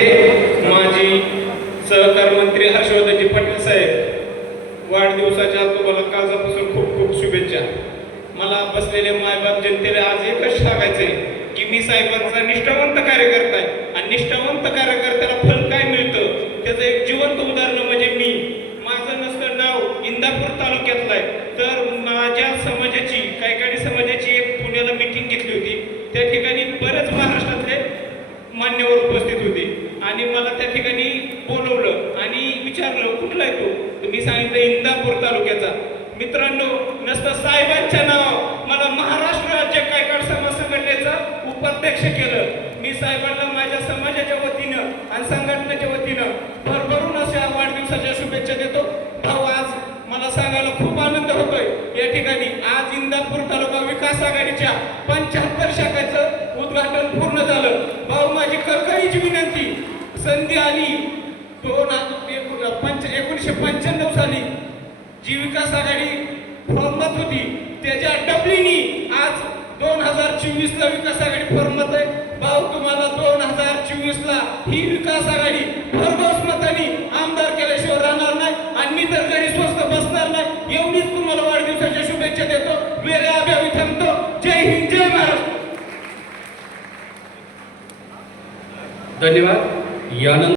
माजी सहकार मंत्री हर्षवर्धनजी पाटील साहेब वाढदिवसाच्या तुम्हाला काळजापासून खूप खूप शुभेच्छा. मला बसलेले मायबाप जनतेला आज एकच सांगायचंय की मी साहेबांचा निष्ठावंत कार्यकर्ता आहे. आणि निष्ठावंत कार्यकर्त्याला फल काय मिळतं? त्याचं एक जिवंत उदाहरण म्हणजे मी. माझं नसतं नाव इंदापूर तालुक्यातलं आहे. तर माझ्या समाजाची कायकाडी समाजाची एक पुण्याला मिटिंग घेतली होती. त्या ठिकाणी बरेच महाराष्ट्रातले मान्यवर उपस्थित होते. आणि मला त्या ठिकाणी बोलवलं आणि विचारलं कुठला आहे तो? तर मी सांगितलं इंदापूर तालुक्याचा. मित्रांनो नसतं साहेबांच्या नाव. मला महाराष्ट्र राज्य कायकाड समाज संघटनेचं उपाध्यक्ष केलं. मी साहेबांना माझ्या समाजाच्या वतीनं आणि संघटनेच्या वतीनं भरभरून अशा वाढदिवसाच्या शुभेच्छा देतो. भाऊ आज मला सांगायला खूप आनंद होतोय. या ठिकाणी आज इंदापूर तालुका विकास आघाडीच्या पंच्याहत्तर शाखेचं उद्घाटन पूर्ण झालं. भाऊ माझी कळकळीची विनंती संधी आली. दोन पंच एकोणीसशे पंच्याण्णव साली जी विकास आघाडी फॉर्मात होती. त्याच्या डबलीनी आज दोन हजार चोवीस ला विकास आघाडी फॉर्मात आहे. भाऊ तुम्हाला दोन हजार चोवीस ला ही विकास आघाडी भरघोस मतानी आमदार केल्याशिवाय राहणार नाही आणि मी तर घरी स्वस्त बसणार नाही. एवढीच तुम्हाला वाढदिवसाच्या शुभेच्छा देतो. वेगळ्या अभ्यावी थांबतो. जय हिंद जय महाराष्ट्र. धन्यवाद. यानंतर